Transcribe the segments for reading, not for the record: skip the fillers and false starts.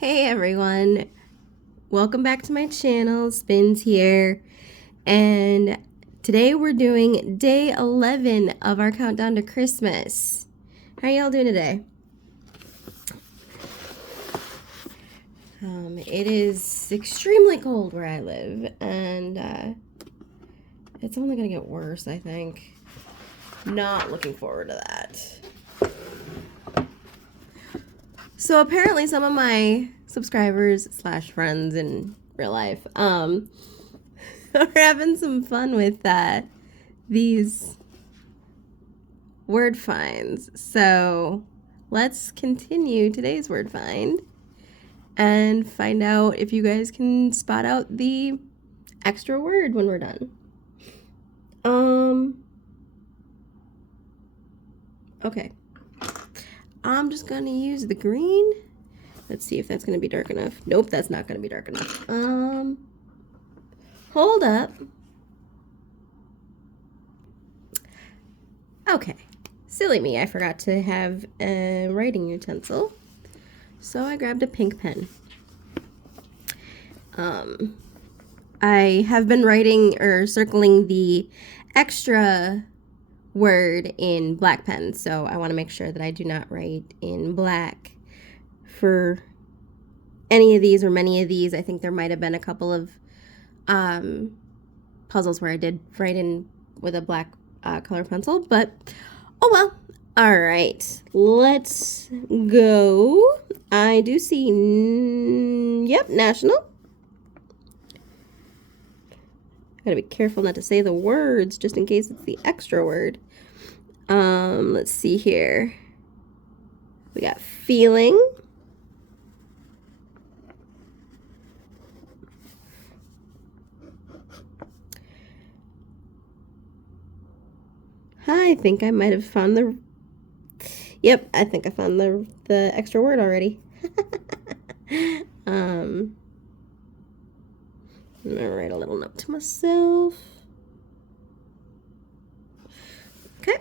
Hey everyone, welcome back to my channel. Spinz here, and today we're doing day 11 of our countdown to Christmas. How y'all doing today? It is extremely cold where I live, and it's only gonna get worse, I think. Not looking forward to that. So apparently some of my subscribers slash friends in real life are having some fun with these word finds. So let's continue today's word find and find out if you guys can spot out the extra word when we're done. Okay. I'm just gonna use the green. Let's see if that's gonna be dark enough. Nope, that's not gonna be dark enough. Hold up. Okay, silly me, I forgot to have a writing utensil. So I grabbed a pink pen. I have been writing or circling the extra word in black pen, so I want to make sure that I do not write in black for any of these or many of these. I think there might have been a couple of puzzles where I did write in with a black color pencil, but oh well. All right, let's go. I do see, yep, national. Gotta be careful not to say the words just in case it's the extra word. Let's see here. We got feeling. I think I might have found the, yep, I think I found the extra word already. I'm gonna write a little note to myself. Okay.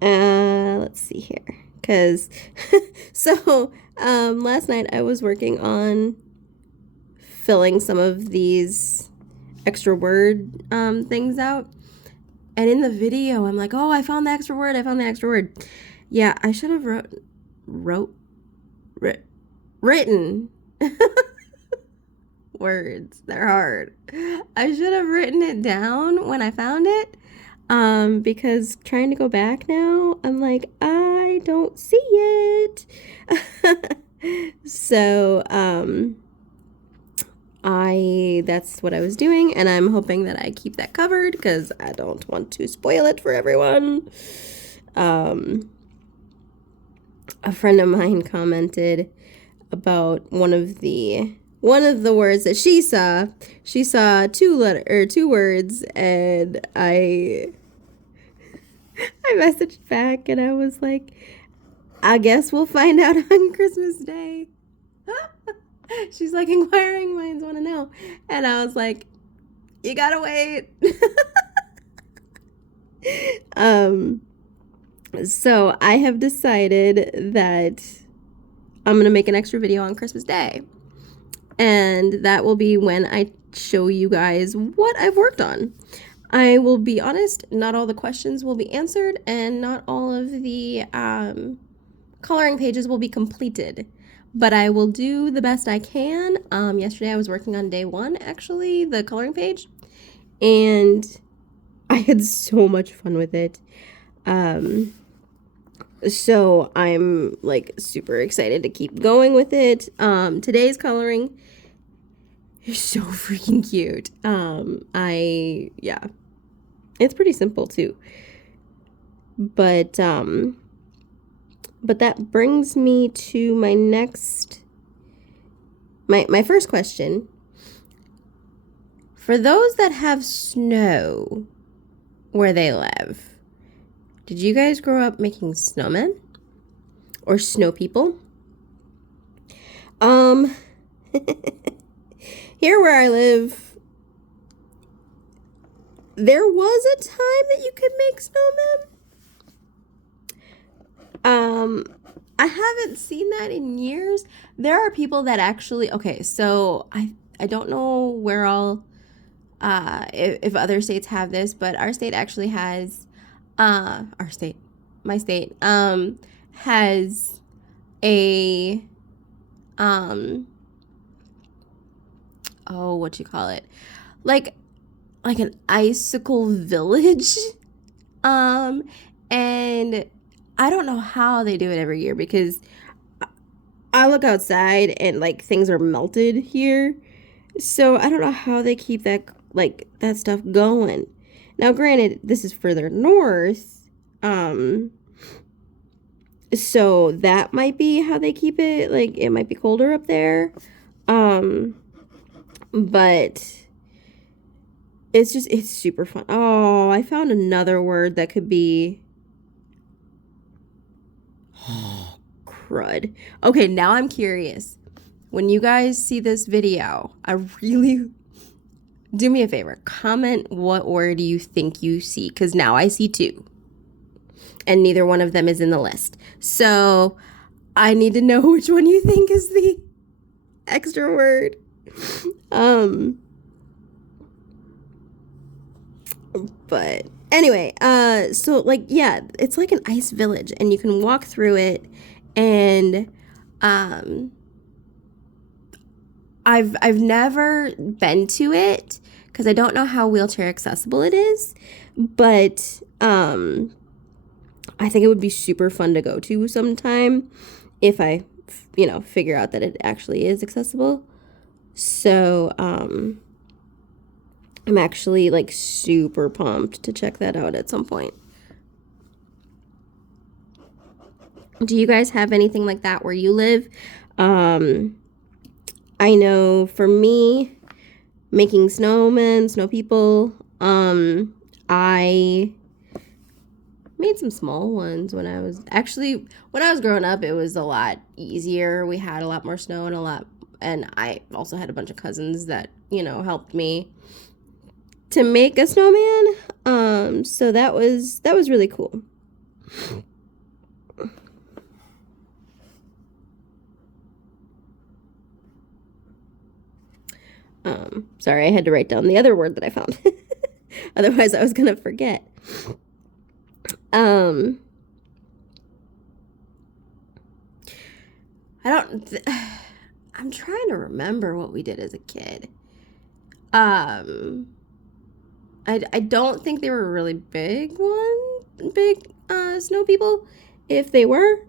Let's see here, because so last night I was working on filling some of these extra word things out, and in the video I'm like, oh, I found the extra word, yeah, I should have written words. They're hard. I should have written it down when I found it, because trying to go back now, I'm like, I don't see it. So that's what I was doing, and I'm hoping that I keep that covered because I don't want to spoil it for everyone. A friend of mine commented about one of the words that she saw. She saw two words, and I messaged back and I was like, I guess we'll find out on Christmas Day. She's like, inquiring minds want to know. And I was like, you gotta wait. So I have decided that I'm gonna make an extra video on Christmas Day, and that will be when I show you guys what I've worked on. I will be honest, not all the questions will be answered, and not all of the coloring pages will be completed, but I will do the best I can. Yesterday I was working on day 1, actually, the coloring page, and I had so much fun with it. So I'm like super excited to keep going with it. Today's coloring is so freaking cute. Yeah, it's pretty simple too. But that brings me to my next, my first question. For those that have snow where they live, did you guys grow up making snowmen or snow people? Here where I live, there was a time that you could make snowmen. I haven't seen that in years. There are people that actually, okay, so I don't know where all if other states have this, but our state actually has our state, my state, has a um oh, what you call it? Like an icicle village. Um and I don't know how they do it every year because I look outside and like things are melted here. So I don't know how they keep that stuff going. Now granted, this is further north. So that might be how they keep it. Like it might be colder up there. But it's super fun. Oh, I found another word that could be crud. Okay, now I'm curious. When you guys see this video, I really do me a favor. Comment what word you think you see, because now I see two. And neither one of them is in the list. So I need to know which one you think is the extra word. But anyway, so like yeah, it's like an ice village and you can walk through it and I've never been to it because I don't know how wheelchair accessible it is, but I think it would be super fun to go to sometime if I figure out that it actually is accessible. So I'm actually like super pumped to check that out at some point. Do you guys have anything like that where you live? I know for me, making snowmen, snow people, I made some small ones when I was growing up. It was a lot easier. We had a lot more snow and I also had a bunch of cousins that, helped me to make a snowman. So that was really cool. Sorry, I had to write down the other word that I found. Otherwise I was gonna forget. I'm trying to remember what we did as a kid. I don't think they were really big snow people, if they were.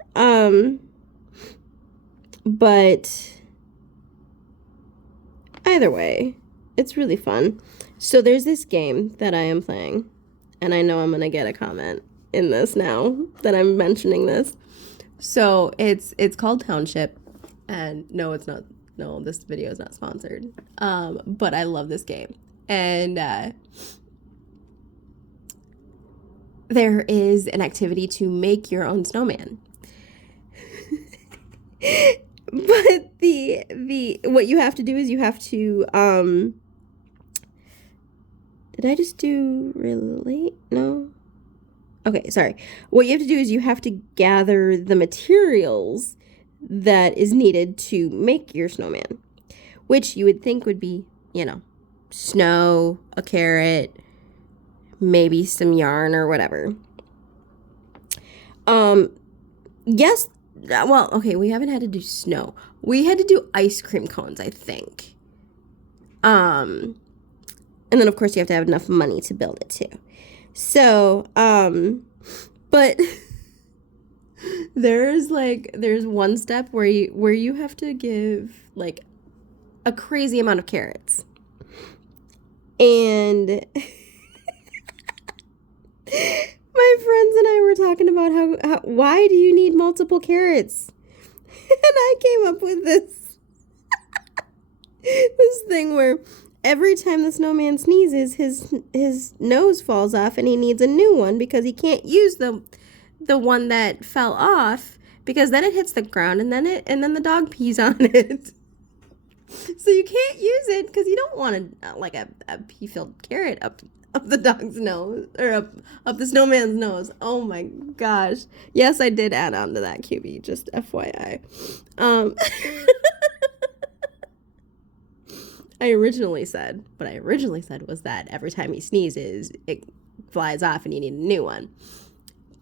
But either way, it's really fun. So there's this game that I am playing, and I know I'm gonna get a comment in this now that I'm mentioning this. So it's called Township, and no, it's not. No, this video is not sponsored. But I love this game, and there is an activity to make your own snowman. But the what you have to do is you have to did I just do relate? No. Okay, sorry. What you have to do is you have to gather the materials that is needed to make your snowman, which you would think would be, snow, a carrot, maybe some yarn or whatever. Yes. Well, okay, we haven't had to do snow. We had to do ice cream cones, I think. And then of course you have to have enough money to build it too. So, but there's one step where you have to give like a crazy amount of carrots. And my friends and I were talking about how why do you need multiple carrots? And I came up with this thing where every time the snowman sneezes, his nose falls off and he needs a new one because he can't use the one that fell off because then it hits the ground and then the dog pees on it. So you can't use it because you don't want a pea-filled carrot up up the dog's nose, or up the snowman's nose. Oh my gosh. Yes, I did add on to that, QB, just FYI. What I originally said was that every time he sneezes, it flies off and you need a new one.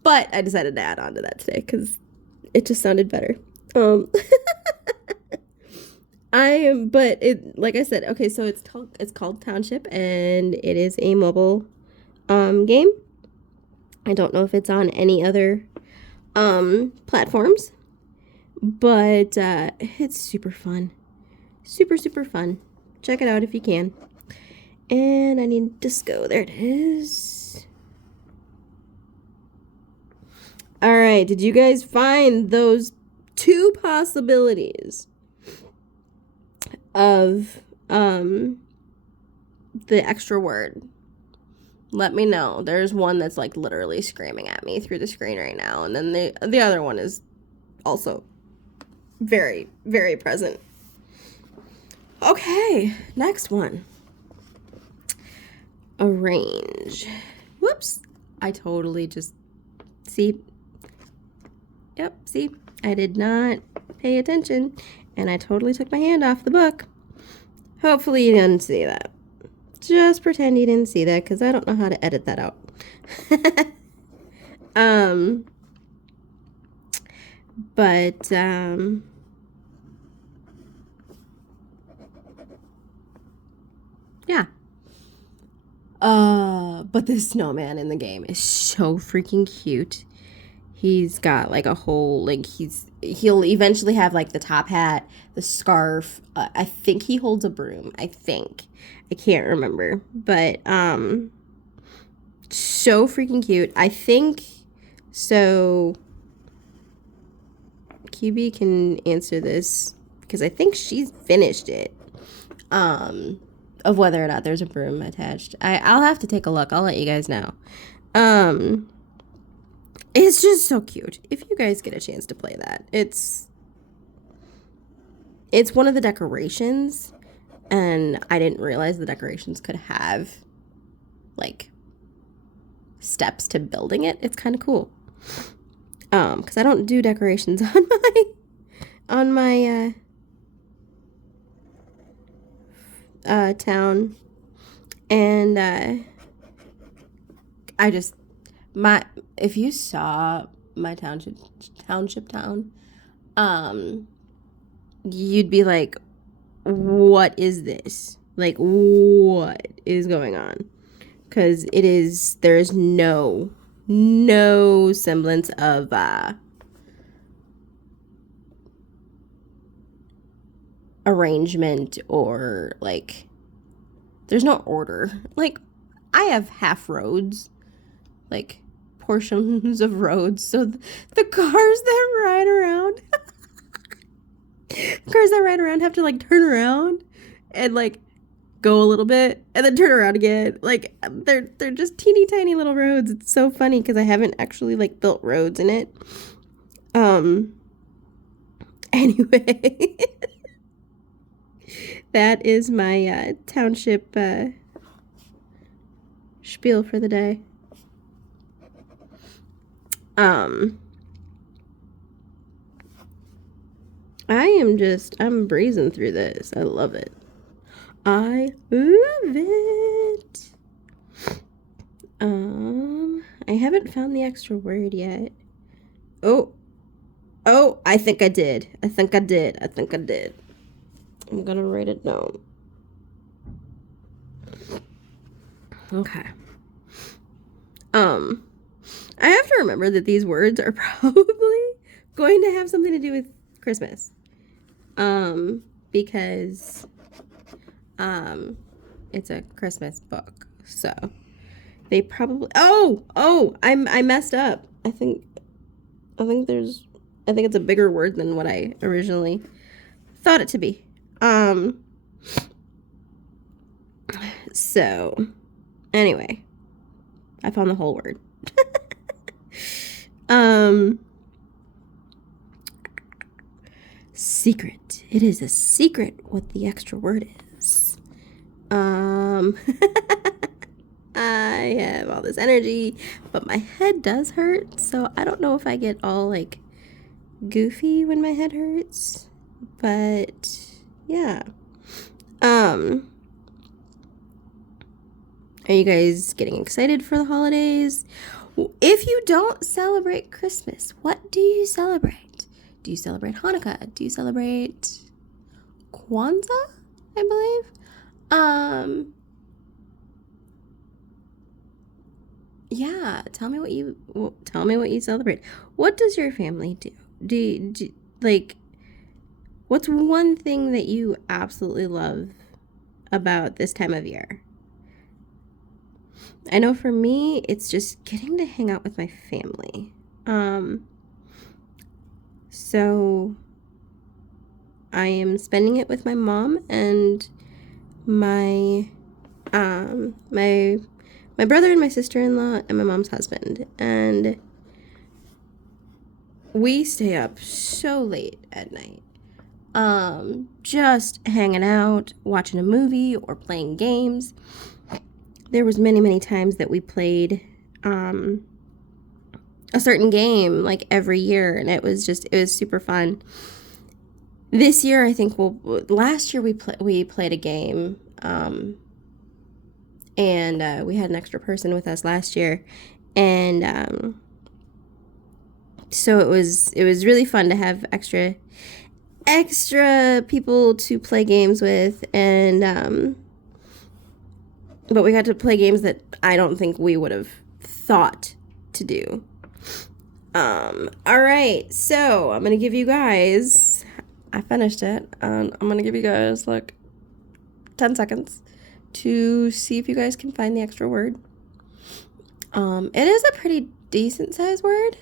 But I decided to add on to that today because it just sounded better. But it, like I said, okay, so it's called Township, and it is a mobile game. I don't know if it's on any other platforms, but it's super fun. Super, super fun. Check it out if you can. And I need Disco. There it is. All right, did you guys find those two possibilities of the extra word? Let me know. There's one that's like literally screaming at me through the screen right now, and then the other one is also very, very present. Okay, next one. Arrange. Whoops. I totally just see. Yep, see, I did not pay attention, and I totally took my hand off the book. Hopefully you didn't see that. Just pretend you didn't see that, because I don't know how to edit that out. Yeah. But the snowman in the game is so freaking cute. He's got like a whole, like he'll eventually have like the top hat, the scarf. I think he holds a broom. I can't remember, but so freaking cute. I think so. QB can answer this because I think she's finished it. Of whether or not there's a broom attached. I'll have to take a look. I'll let you guys know. It's just so cute. If you guys get a chance to play that, it's one of the decorations, and I didn't realize the decorations could have like steps to building it. It's kind of cool. Because I don't do decorations on my town, and if you saw my township town, you'd be like, what is this? Like, what is going on? Because there is no semblance of arrangement, or like there's no order. Like, I have half roads, like portions of roads, so the cars that ride around have to like turn around and like go a little bit and then turn around again. Like, they're just teeny tiny little roads. It's so funny because I haven't actually like built roads in it. Anyway. That is my township spiel for the day. I'm breezing through this. I love it. I love it. I haven't found the extra word yet. Oh, I think I did. I'm gonna write it down. Okay. I have to remember that these words are probably going to have something to do with Christmas. Because it's a Christmas book. So they probably I messed up. I think it's a bigger word than what I originally thought it to be. So anyway, I found the whole word. Secret. It is a secret what the extra word is. I have all this energy, but my head does hurt, so I don't know if I get all like goofy when my head hurts, but yeah. Are you guys getting excited for the holidays? If you don't celebrate Christmas, what do you celebrate? Do you celebrate Hanukkah? Do you celebrate Kwanzaa, I believe? Yeah, tell me what you celebrate. What does your family do? Do like what's one thing that you absolutely love about this time of year? I know for me, it's just getting to hang out with my family. So I am spending it with my mom and my my brother and my sister-in-law and my mom's husband, and we stay up so late at night, just hanging out, watching a movie or playing games. There was many times that we played a certain game like every year, and it was super fun. This year, I think last year we played a game, and we had an extra person with us last year, and so it was really fun to have extra people to play games with, and but we got to play games that I don't think we would have thought to do. All right, so I'm gonna give you guys, I finished it, and I'm gonna give you guys like 10 seconds to see if you guys can find the extra word. It is a pretty decent size word,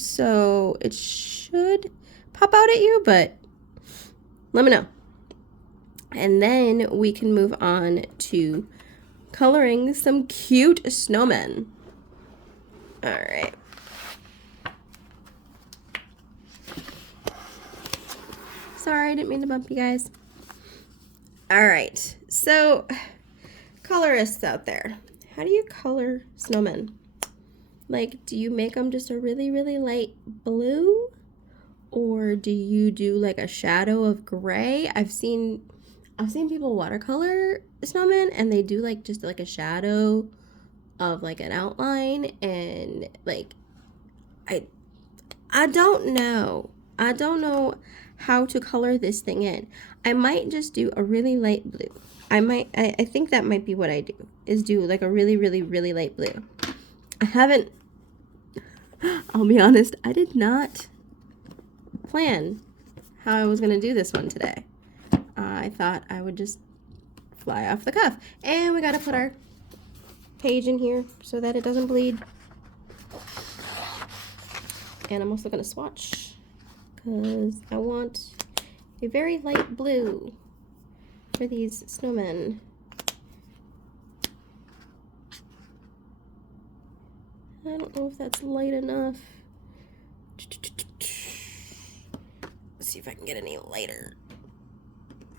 so it should pop out at you, but let me know. And then we can move on to coloring some cute snowmen. All right. Sorry, I didn't mean to bump you guys. All right, so colorists out there, how do you color snowmen? Like, do you make them just a really light blue? Or do you do like a shadow of gray? I've seen people watercolor snowmen, and they do like just like a shadow of like an outline, and like I don't know. I don't know how to color this thing in. I might just do a really light blue. I think that might be what I do, is do like a really light blue. I haven't, I'll be honest, I did not plan how I was going to do this one today. I thought I would just fly off the cuff. And we got to put our page in here so that it doesn't bleed. And I'm also going to swatch because I want a very light blue for these snowmen. I don't know if that's light enough. Let's see if I can get any lighter.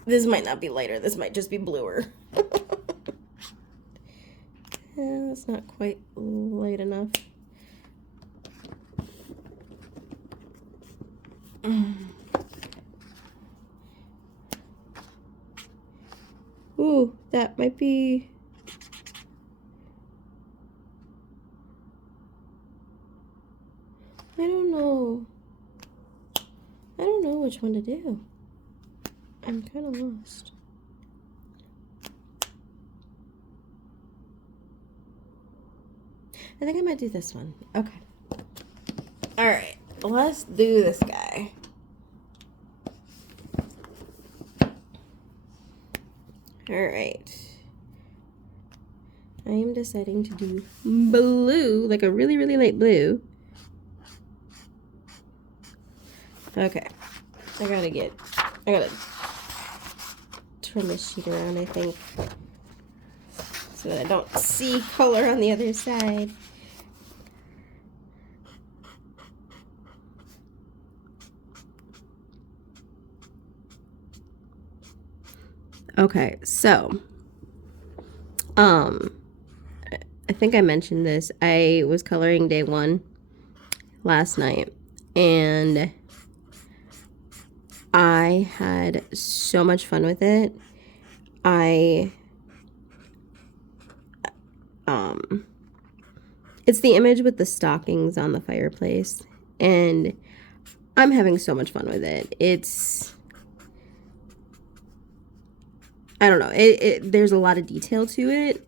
This might not be lighter. This might just be bluer. That's not quite light enough. Ooh, that might be... I don't know. I don't know which one to do. I'm kind of lost. I think I might do this one. Okay. All right. Let's do this guy. All right. I am deciding to do blue, like a really light blue. Okay. I gotta turn this sheet around, I think, so that I don't see color on the other side. Okay, so think I mentioned this. I was coloring day 1 last night, and I had so much fun with it. It's the image with the stockings on the fireplace, and I'm having so much fun with it. I don't know, there's a lot of detail to it.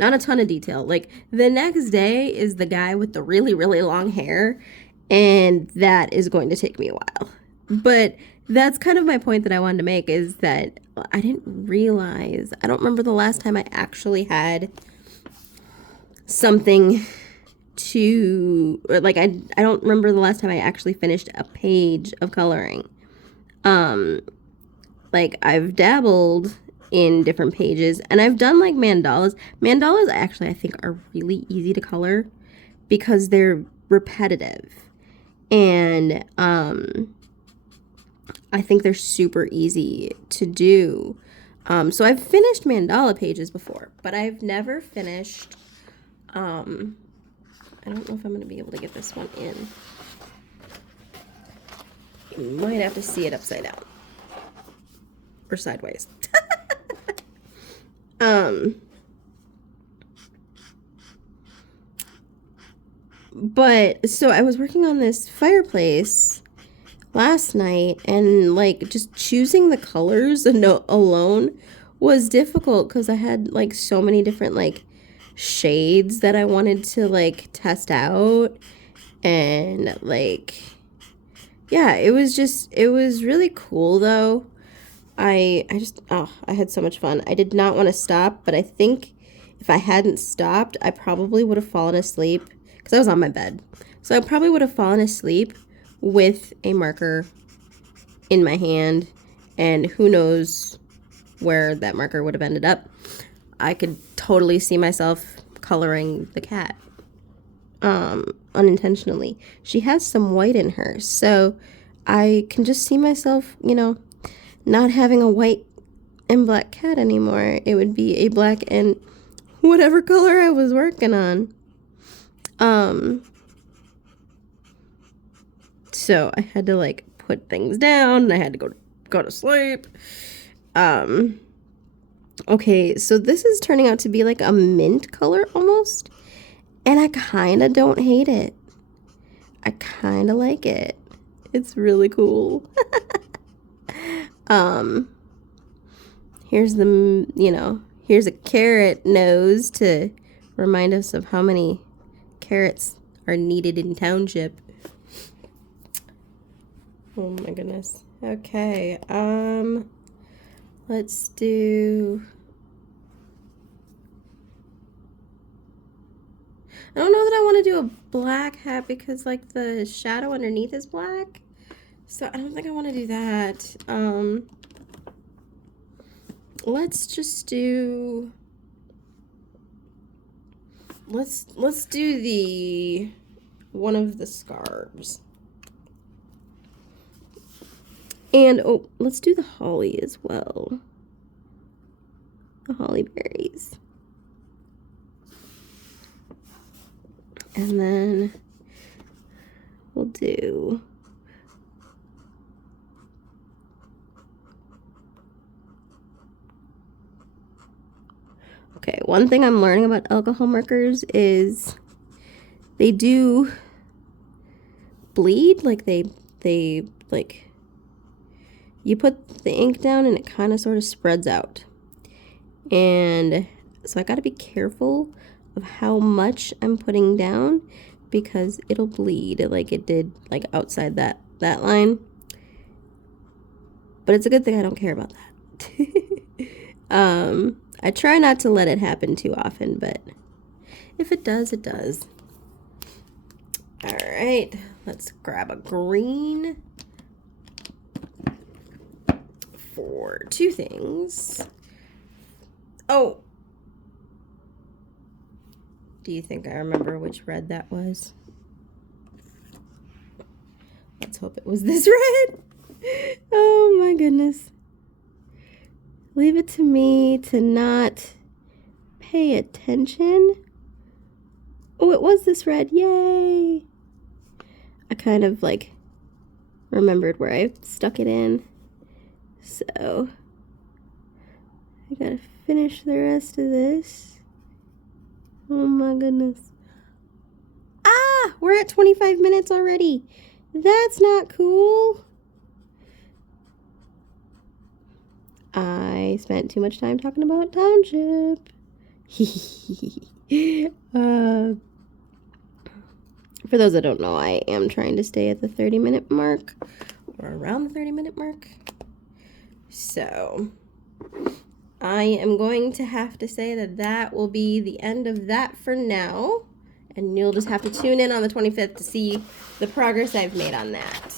Not a ton of detail. Like, the next day is the guy with the really, really long hair, and that is going to take me a while. But that's kind of my point that I wanted to make, is that I didn't realize, I don't remember the last time I actually had something to, like, I don't remember the last time I actually finished a page of coloring. Like, I've dabbled in different pages, and I've done like mandalas. Mandalas actually, I think, are really easy to color because they're repetitive, and I think they're super easy to do. So I've finished mandala pages before, but I've never finished, I don't know if I'm going to be able to get this one in. You might have to see it upside down. Or sideways. But so I was working on this fireplace last night, and like just choosing the colors alone was difficult because I had like so many different like shades that I wanted to like test out, and like, yeah, it was really cool though. I had so much fun. I did not want to stop, but I think if I hadn't stopped, I probably would have fallen asleep because I was on my bed. So I probably would have fallen asleep with a marker in my hand, and who knows where that marker would have ended up. I could totally see myself coloring the cat unintentionally. She has some white in her, so I can just see myself, you know, not having a white and black cat anymore. It would be a black and whatever color I was working on. So I had to like put things down, and I had to go to sleep. Okay, so this is turning out to be like a mint color almost, and I kind of don't hate it. I kind of like it. It's really cool. Here's the, you know, here's a carrot nose to remind us of how many carrots are needed in township. Oh my goodness. Okay, let's do, I don't know that I want to do a black hat because like the shadow underneath is black. So I don't think I want to do that. Let's just do, let's do the one of the scarves. And oh, let's do the holly as well. The holly berries. And then we'll do okay, one thing I'm learning about alcohol markers is they do bleed. Like they like, you put the ink down and it kind of sort of spreads out. And so I got to be careful of how much I'm putting down because it'll bleed like it did like outside that line. But it's a good thing I don't care about that. I try not to let it happen too often, but if it does, it does. All right, let's grab a green for two things. Oh, do you think I remember which red that was? Let's hope it was this red. Oh my goodness. Leave it to me to not pay attention Oh, it was this red. Yay! I kind of like remembered where I stuck it in. So I gotta finish the rest of this. Oh my goodness. Ah! We're at 25 minutes already. That's not cool. I spent too much time talking about Township. For those that don't know, I am trying to stay at the 30-minute mark, or around the 30-minute mark. So I am going to have to say that that will be the end of that for now. And you'll just have to tune in on the 25th to see the progress I've made on that.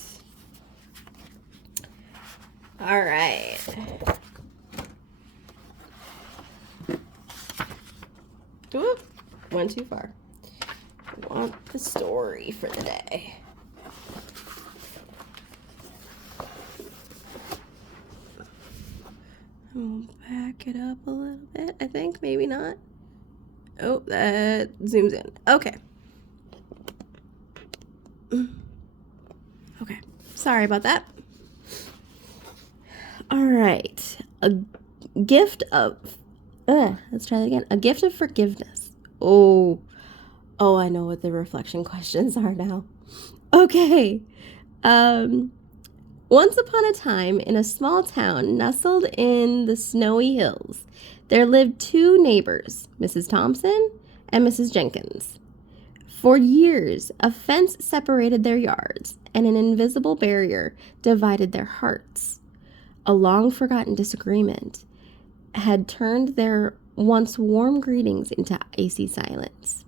All right. Oop, went too far. I want the story for the day. I'm gonna back it up a little bit, I think. Maybe not. Oh, that zooms in. Okay. Okay. Sorry about that. All right. A gift of... let's try that again. A gift of forgiveness. Oh, I know what the reflection questions are now. Okay. Once upon a time, in a small town nestled in the snowy hills, there lived two neighbors, Mrs. Thompson and Mrs. Jenkins. For years, a fence separated their yards, and an invisible barrier divided their hearts. A long-forgotten disagreement had turned their once warm greetings into icy silence.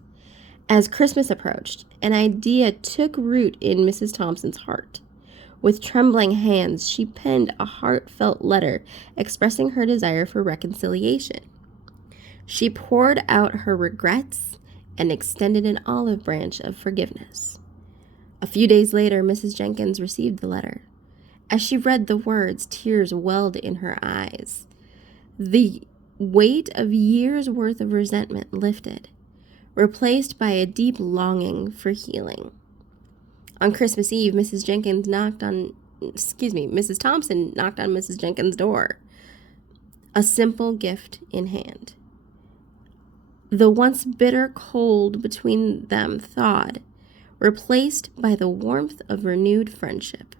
As Christmas approached, an idea took root in Mrs. Thompson's heart. With trembling hands, she penned a heartfelt letter expressing her desire for reconciliation. She poured out her regrets and extended an olive branch of forgiveness. A few days later, Mrs. Jenkins received the letter. As she read the words, tears welled in her eyes. The weight of years' worth of resentment lifted, replaced by a deep longing for healing. On Christmas Eve, Mrs. Thompson knocked on Mrs. Jenkins' door, a simple gift in hand. The once bitter cold between them thawed, replaced by the warmth of renewed friendship.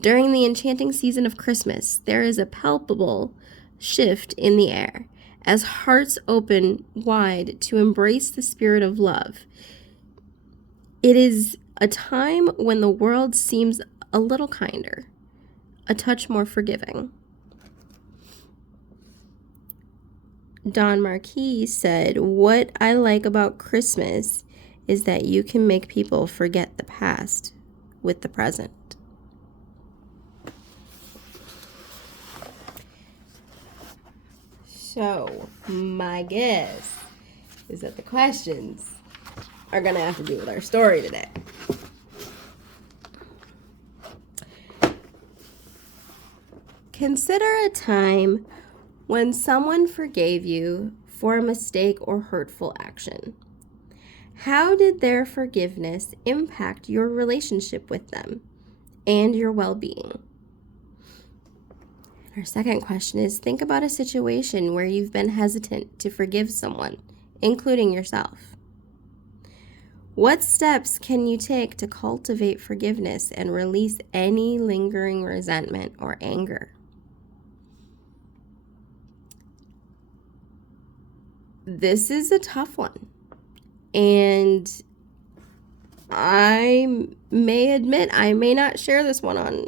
During the enchanting season of Christmas, there is a palpable shift in the air as hearts open wide to embrace the spirit of love. It is a time when the world seems a little kinder, a touch more forgiving. Don Marquis said, "What I like about Christmas is that you can make people forget the past with the present." So, my guess is that the questions are going to have to do with our story today. Consider a time when someone forgave you for a mistake or hurtful action. How did their forgiveness impact your relationship with them and your well-being? Our second question is, think about a situation where you've been hesitant to forgive someone, including yourself. What steps can you take to cultivate forgiveness and release any lingering resentment or anger? This is a tough one, and I may admit I may not share this one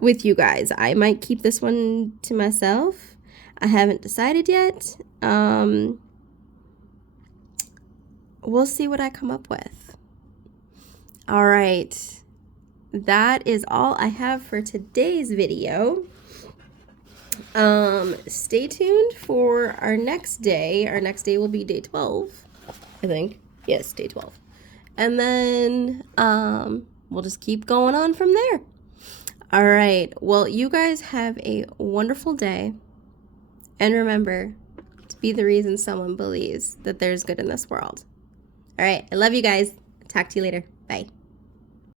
with you guys. I might keep this one to myself. I haven't decided yet. We'll see what I come up with. All right, that is all I have for today's video. Stay tuned for our next day. Our next day will be day 12, I think. Yes, day 12. And then we'll just keep going on from there. All right. Well, you guys have a wonderful day. And remember to be the reason someone believes that there's good in this world. All right. I love you guys. Talk to you later. Bye.